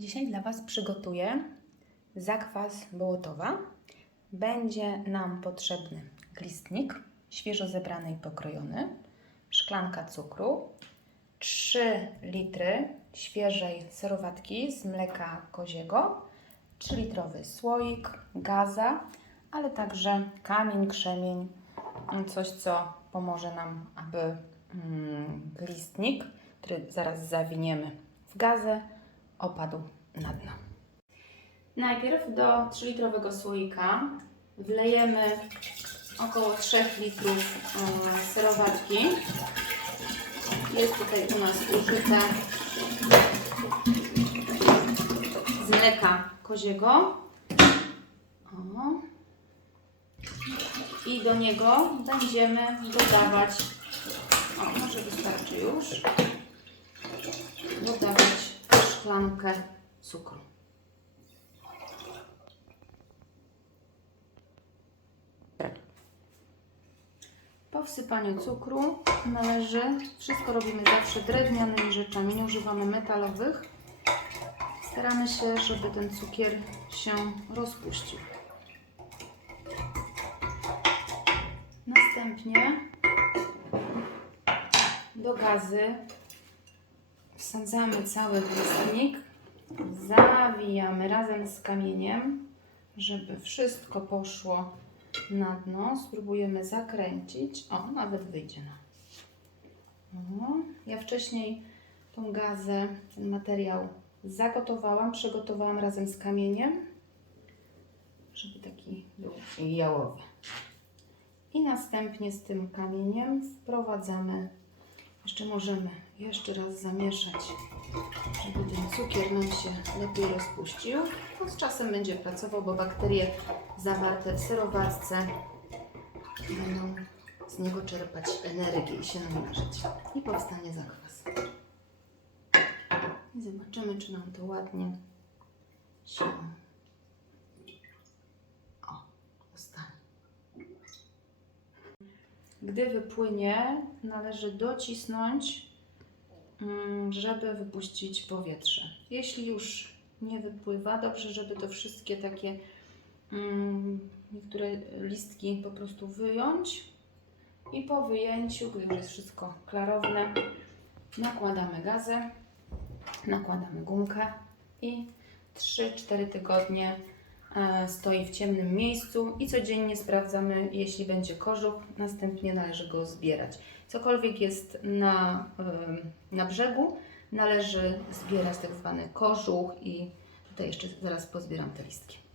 Dzisiaj dla Was przygotuję zakwas Bołotowa. Będzie nam potrzebny glistnik, świeżo zebrany i pokrojony, szklanka cukru, 3 litry świeżej serowatki z mleka koziego, 3-litrowy słoik, gaza, ale także kamień, krzemień, coś co pomoże nam, aby mm, glistnik, który zaraz zawiniemy w gazę, opadł na dno. Najpierw do 3-litrowego słoika wlejemy około 3 litrów y, serowatki. Jest tutaj u nas użyte z mleka koziego. O. I do niego będziemy dodawać, o może wystarczy już, szklankę cukru. Po wsypaniu cukru należy, wszystko robimy zawsze drewnianymi rzeczami, nie używamy metalowych. Staramy się, żeby ten cukier się rozpuścił. Następnie do gazy wsadzamy cały glistnik, zawijamy razem z kamieniem, żeby wszystko poszło na dno. Spróbujemy zakręcić. O, nawet wyjdzie nam. O, ja wcześniej tą gazę, ten materiał zagotowałam, przygotowałam razem z kamieniem, żeby taki był jałowy. I następnie z tym kamieniem wprowadzamy, jeszcze możemy jeszcze raz zamieszać, żeby ten cukier nam się lepiej rozpuścił. To z czasem będzie pracował, bo bakterie zawarte w serowatce będą z niego czerpać energię i się namnażać. I powstanie zakwas. I zobaczymy, czy nam to ładnie się o, dostanie. Gdy wypłynie, należy docisnąć, mm, żeby wypuścić powietrze. Jeśli już nie wypływa, dobrze, żeby to wszystkie takie mm, niektóre listki po prostu wyjąć i po wyjęciu, gdy już jest wszystko klarowne, nakładamy gazę, nakładamy gumkę i 3-4 tygodnie stoi w ciemnym miejscu i codziennie sprawdzamy, jeśli będzie kożuch, następnie należy go zbierać. Cokolwiek jest na, na brzegu, należy zbierać tak zwany kożuch i tutaj jeszcze zaraz pozbieram te listki.